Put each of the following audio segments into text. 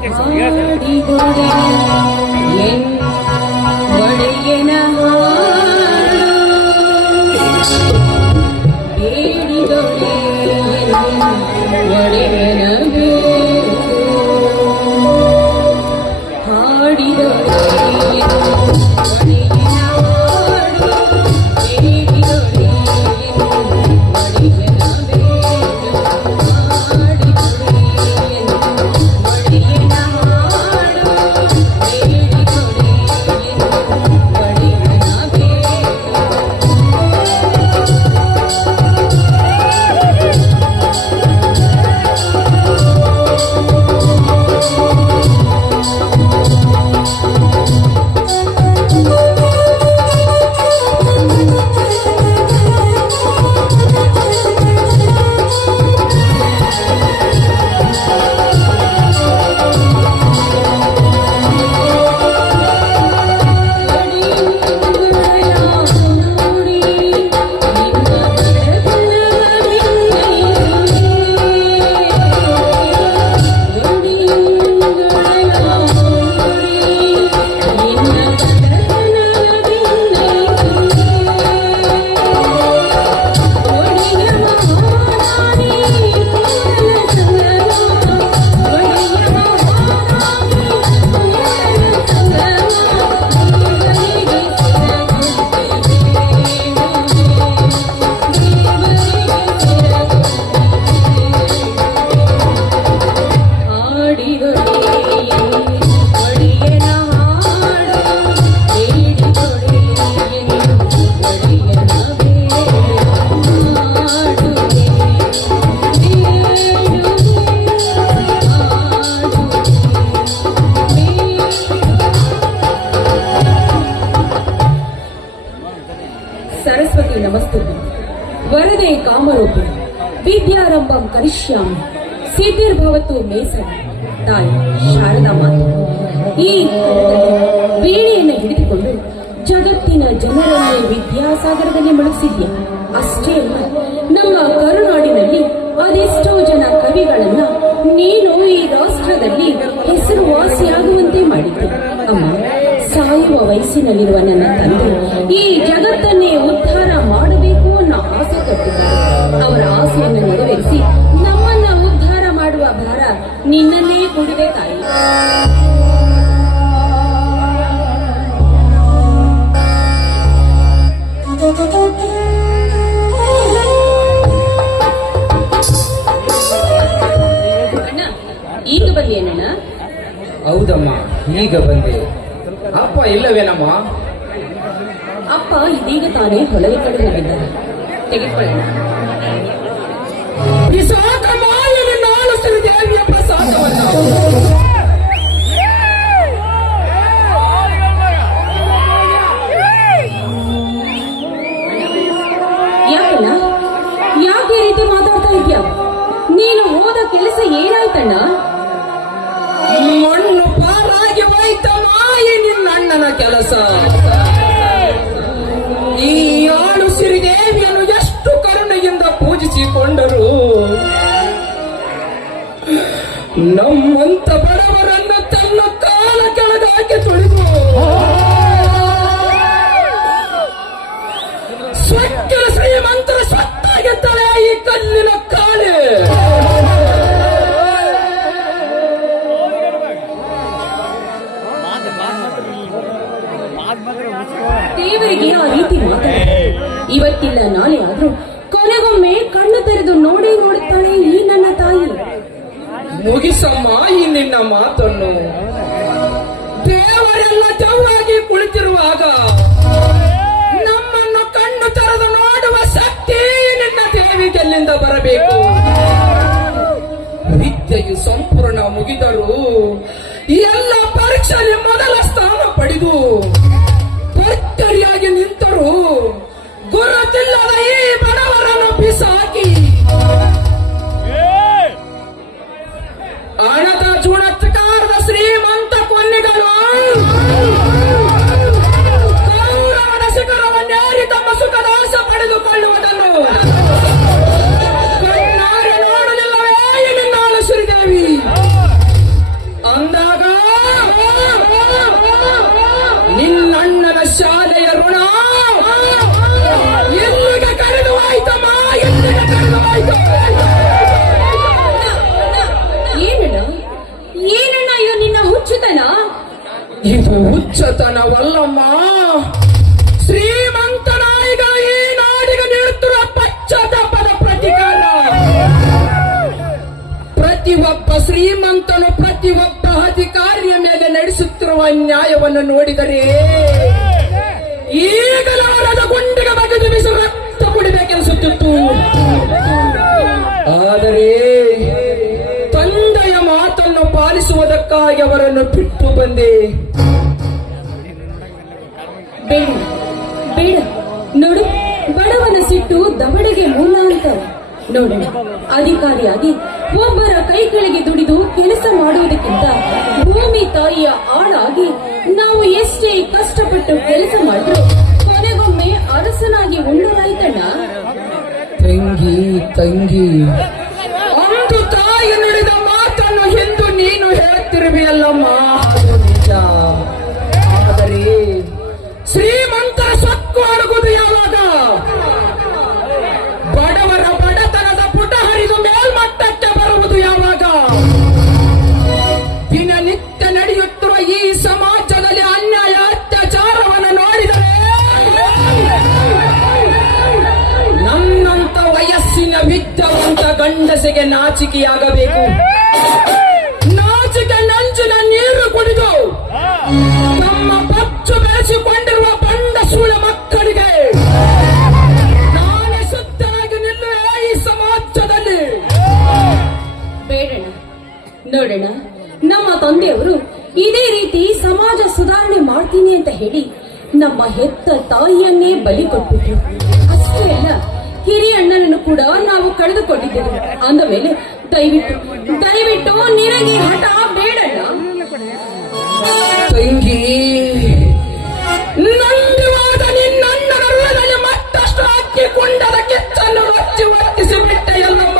que estudiaste. ಮೇಸನ ತಾಯಿ, ಶಾರದಾ ಮಾತೆ. ಈ ವೀಣೆಯನ್ನು ಹಿಡಿದುಕೊಂಡು ಜಗತ್ತಿನ ಜನರನ್ನೇ ವಿದ್ಯಾಸಾಗರದಲ್ಲಿ ಮುಳುಗಿಸಿದ್ಯ ಅಷ್ಟೇ ಅಲ್ಲ, ನಮ್ಮ ಕರುನಾಡಿನಲ್ಲಿ ಅದೆಷ್ಟೋ ಜನ ಕವಿಗಳನ್ನ ನೀನು ಈ ರಾಷ್ಟ್ರದಲ್ಲಿ ಹೆಸರುವಾಸಿಯಾಗುವಂತೆ ಮಾಡಿದ್ದೆ. ಅಮ್ಮ, ಸಾಯುವ ವಯಸ್ಸಿನಲ್ಲಿರುವ ನನ್ನ ತಂದೆ ಈ ಜಗತ್ತನ್ನೇ ಉದ್ಧಾರ ಮಾಡಬೇಕು ಅನ್ನೋ ಆಸೆ ಕೊಟ್ಟಿದ್ದಾರೆ ಅವರ ಆಸೆಯನ್ನು ನೆರವೇರಿಸಿ ನಿನ್ನನ್ನೇ ಕೂಡಿದೆ ತಾಯಿ ಅಣ್ಣ ಈಗ ಬನ್ನಿ ಏನಣ್ಣ ಹೌದಮ್ಮ ಈಗ ಬಂದೆ. ಅಪ್ಪ ಇಲ್ಲವೇನಮ್ಮ ಅಪ್ಪ ಇದೀಗ ತಾನೇ ಹೊಲದ ಕಡೆ ಹೋಗಿದ್ದಾರೆ. ತೆಗೆದುಕೊಳ್ಳೋಣ. ಶ್ರೀದೇವಿಯ ಪ್ರಸಾದವನ್ನು ಯಾಕಣ್ಣ ಯಾಕೆ ರೀತಿ ಮಾತಾಡ್ತಾ ಇದ್ಯಾ ನೀನು ಹೋದ ಕೆಲಸ ಏನಾಯ್ತಣ್ಣ ಮಣ್ಣು ಪಾರಾಗಿ ಹೋಯ್ತ ಮಾಯಿ ನಿನ್ನ ಅಣ್ಣನ ಕೆಲಸ ಈ ಆಳು ಸಿರಿದೇವಿಯನ್ನು ಎಷ್ಟು ಕರುಣೆಯಿಂದ ಪೂಜಿಸಿಕೊಂಡರು. ನಮ್ಮಂತ ಬಡವರನ್ನ ತನ್ನ ಕಾಲ ಕೆಳಗಾಕಿ ತುಳಿದು ಸ್ವಕ್ಕಿನ ಶ್ರೀಮಂತರ ಸ್ವತ್ತಾಗಿದ್ದಾಳೆ ಈ ಕಲ್ಲಿನ ಕಾಳೆ ದೇವರಿಗೆ ಆ ರೀತಿ ಮಾತಾಡ ಇವತ್ತಿಲ್ಲ ನಾಳೆ ಆದ್ರೂ ಮುಗಿಸಮ್ಮ ಈ ನಿನ್ನ ಮಾತನ್ನು. ದೇವರೆಲ್ಲ ಚೌರಾಗಿ ಕುಳಿತಿರುವಾಗ ನಮ್ಮನ್ನು ಕಣ್ಣು ತೆರೆದು ನೋಡುವ ಶಕ್ತಿ ನಿನ್ನ ದೇವಿಗೆಲ್ಲಿಂದ ಬರಬೇಕು. ವಿದ್ಯೆಯು ಸಂಪೂರ್ಣ ಮುಗಿದರು ಎಲ್ಲ ಪರೀಕ್ಷೆಯಲ್ಲಿ ಮೊದಲ ಸ್ಥಾನ ಪಡೆದು ನೋಡಿದರೆ ಈಗಲೂ ಅವರದ ಗುಂಡಿಗೆ ಬಗೆದು ಬಿಸಿ ರಕ್ತ ಕುಡಿಬೇಕೆನಿಸುತ್ತಿತ್ತು. ಆದರೆ ತಂದೆಯ ಮಾತನ್ನು ಪಾಲಿಸುವುದಕ್ಕಾಗಿ ಅವರನ್ನು ಬಿಟ್ಟು ಬಂದೆ. ಬೇಡ ಬೇಡ. ನೋಡು, ಬಡವನ ಸಿಟ್ಟು ದವಡೆಗೆ ಮೂಲ ನೋಡೋಣ ಅಧಿಕಾರಿಯಾಗಿ ಒಬ್ಬರ ಕೈ ಕೆಳಗೆ ದುಡಿದು ಕೆಲಸ ಮಾಡುವುದಕ್ಕಿಂತ ಭೂಮಿ ತಾಯಿಯ ಆಳಾಗಿ ನಾವು ಎಷ್ಟೇ ಕಷ್ಟಪಟ್ಟು ಕೆಲಸ ಮಾಡಿದ್ರು ಕೊನೆಗೊಮ್ಮೆ ಅರಸನಾಗಿ ಉಣ್ಣರಾಯ್ತಣ್ಣ ತಂಗಿ ತಂಗಿ. ನಮ್ಮ ಹೆತ್ತ ತಾಯಿಯನ್ನೇ ಬಲಿ ಕೊಟ್ಬಿಟ್ರು. ಅಷ್ಟೇ ಅಲ್ಲ ಹಿರಿಯ ಅಣ್ಣನನ್ನು ಕೂಡ ನಾವು ಕಳೆದುಕೊಂಡಿದ್ದೇವೆ. ಅಂದ ಮೇಲೆ ದಯವಿಟ್ಟು ದಯವಿಟ್ಟು ನಿನಗೆ ಹಠ ಬೇಡಣ್ಣ. ತಂಗಿ. ನಂದಿವಾದ ನಿನ್ನ ಹೃದಯದಲ್ಲಿ ಮತ್ತಷ್ಟು ಹಾಕಿಕೊಂಡದ ಕಿಚ್ಚನ್ನು ಒತ್ತಿ ಒತ್ತಿಸಿ ಬಿಟ್ಟೆಯಲ್ಲಮ್ಮ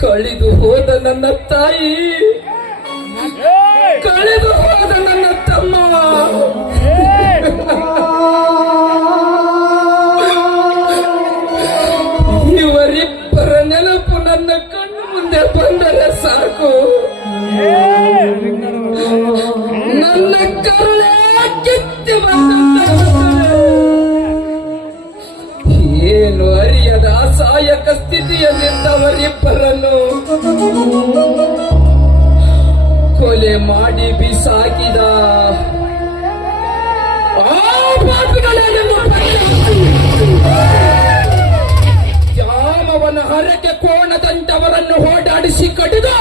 ಕಳೆದು ಹೋದ ನನ್ನ ತಾಯಿ. ಸ್ಥಿತಿಯಲ್ಲಿದ್ದವರಿಬ್ಬರನ್ನು ಕೊಲೆ ಮಾಡಿ ಬಿಸಾಕಿದ ಯಾಮವನ ಹರಕೆ ಕೋಣದಂತವರನ್ನು ಓಡಾಡಿಸಿ ಕಡಿದು.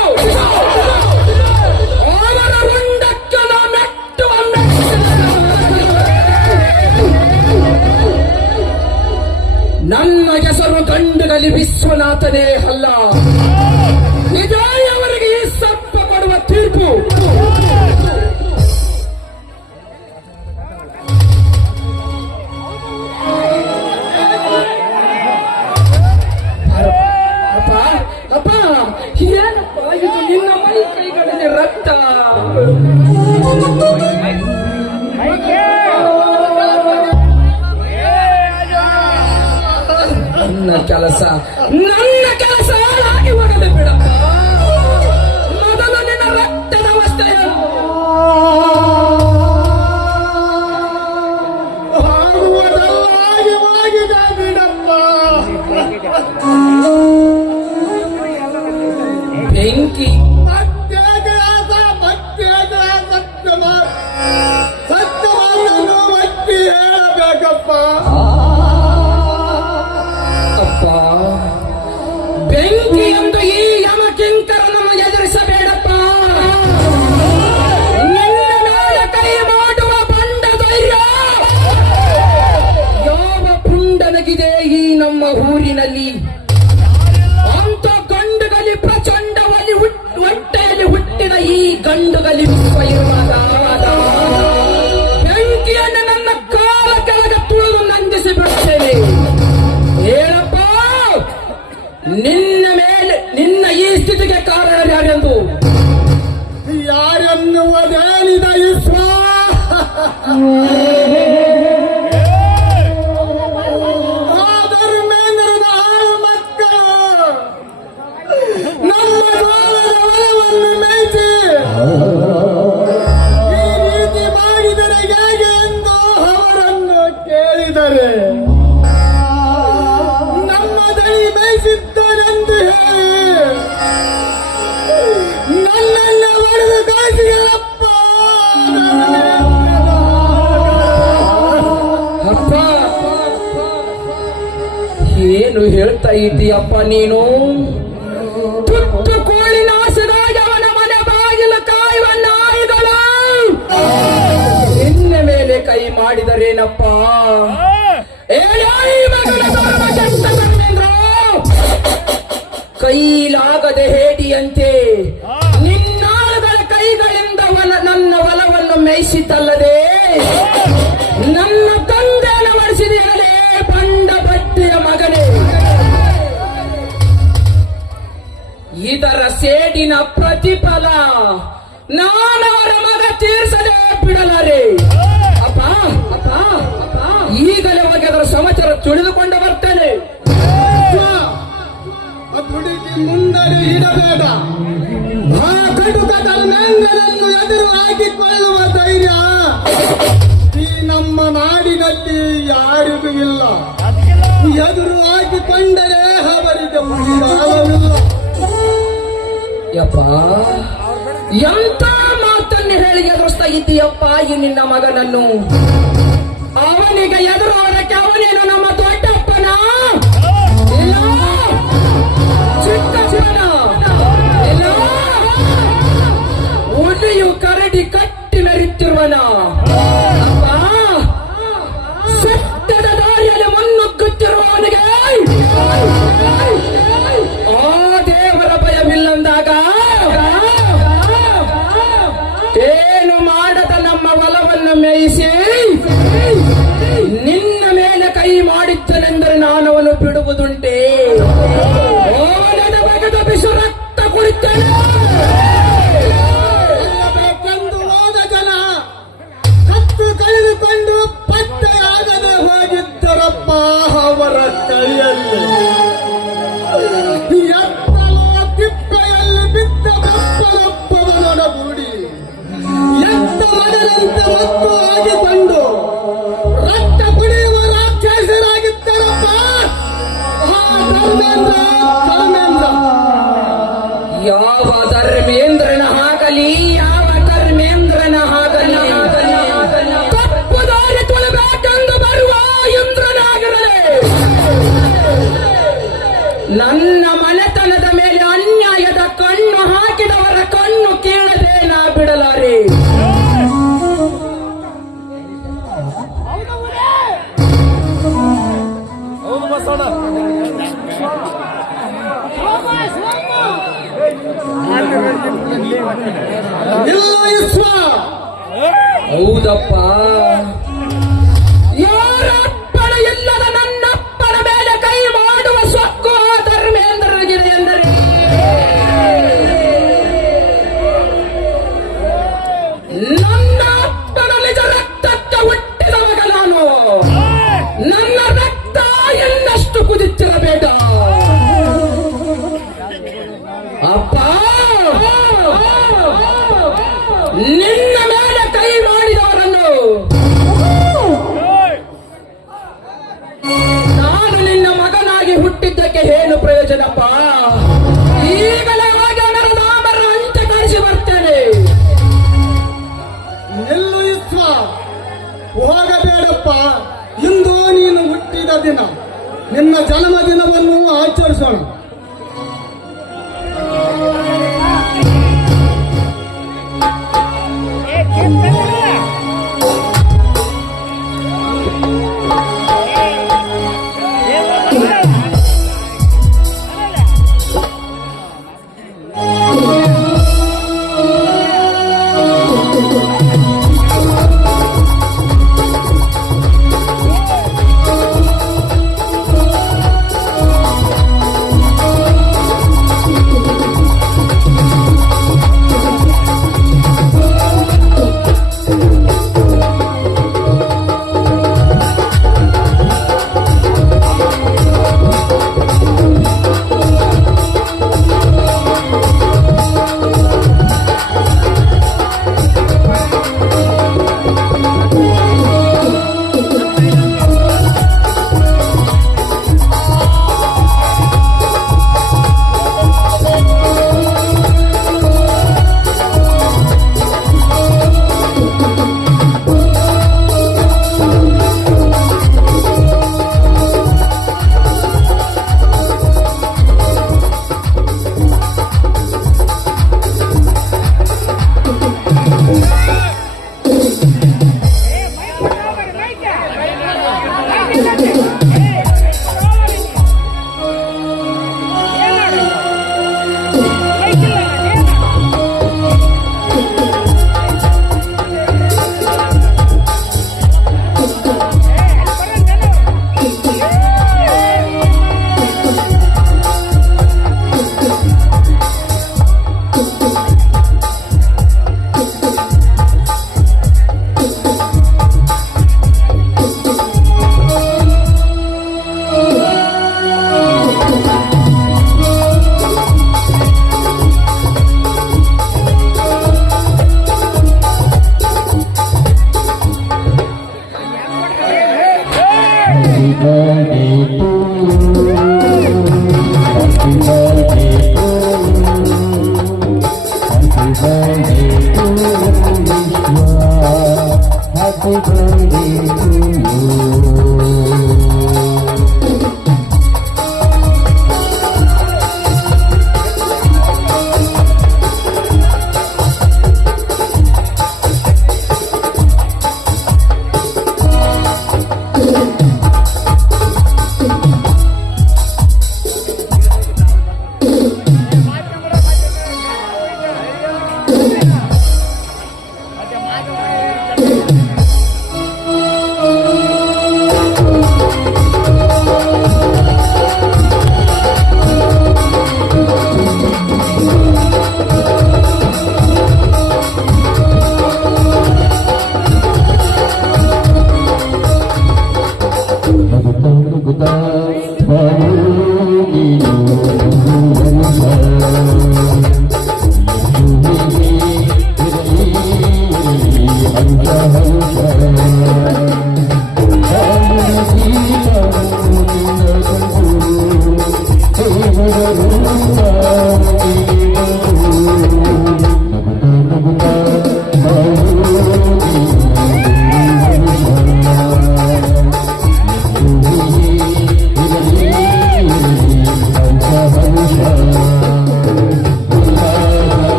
ನನ್ನ ಹೆಸರು ಗಂಡಗಲಿ ವಿಶ್ವನಾಥನೇ ಅಲ್ಲ. ಕೆಲಸ. ನನ್ನ ಕೆಲಸ ಹಾಳಾಗಿ ಹೋಗದೆ ಬಿಡಪ್ಪ. ಮೊದಲು ನಿನ್ನ ರಕ್ತದ ಬಿಡಪ್ಪ ಬೆಂಕಿ. ಗ್ರಾಸ ಮತ್ತೆ ಹೇಳಬೇಕಪ್ಪ. ನಿನ್ನ ಮೇಲೆ ನಿನ್ನ ಈ ಸ್ಥಿತಿಗೆ ಕಾರಣ ಯಾರೆಂದು? ಯಾರೆನ್ನುವುದೇನಿದ ವಿಶ್ವ ಇದೆಯಪ್ಪ ನೀನು? ತುತ್ತು ಕೋಳಿ ನಾಸರಾಗಿ ಅವನ ಮನೆ ಬಾಗಿಲು ಕಾಯುವ ನಾಯಿಗಳು. ನಿನ್ನ ಮೇಲೆ ಕೈ ಮಾಡಿದರೇನಪ್ಪ? ಕೈಲಾಗದೆ ಹೇಡಿಯಂತೆ ನಿನ್ನಾದ ಕೈಗಳಿಂದ ನನ್ನ ಬಲವನ್ನು ಮೇಯಿಸಿತಲ್ಲ ಇದರ ಸೇಡಿನ ಪ್ರತಿಫಲ. ನಾನವರ ಮಗ ತೀರಿಸದೆ ಬಿಡಲಾರೆ. ಅಪ್ಪ ಅಪ್ಪ ಅಪ್ಪ. ಈಗಲೇ ಹೋಗಿ ಅದರ ಸಮಾಚಾರ ತಿಳಿದುಕೊಂಡು ಬರ್ತೇನೆ. ಮುಂದಡಿ ಇಡಬೇಡ. ಎದುರು ಹಾಕಿಕೊಳ್ಳುವ ಧೈರ್ಯ. ಈ ನಮ್ಮ ನಾಡಿನಲ್ಲಿ ಯಾರಿಗೂ ಇಲ್ಲ. ಎದುರು ಹಾಕಿಕೊಂಡರೆ ಅವರಿಗೆ ಮುಗಿದಾಗಲಿಲ್ಲ. ಯಪ್ಪ. ಎಂತ ಮಾತನ್ನು ಹೇಳಿ ಎದುರಿಸ್ತಾ ಇದ್ದೀಯಪ್ಪ ಈ ನಿನ್ನ ಮಗನನ್ನು? ಅವನಿಗೆ ಎದುರು ಅವನೇನು మానవులు పిడుగుతుంటే ನಿಲ್ಲೋ ಹೌದಪ್ಪ. Birthday to you.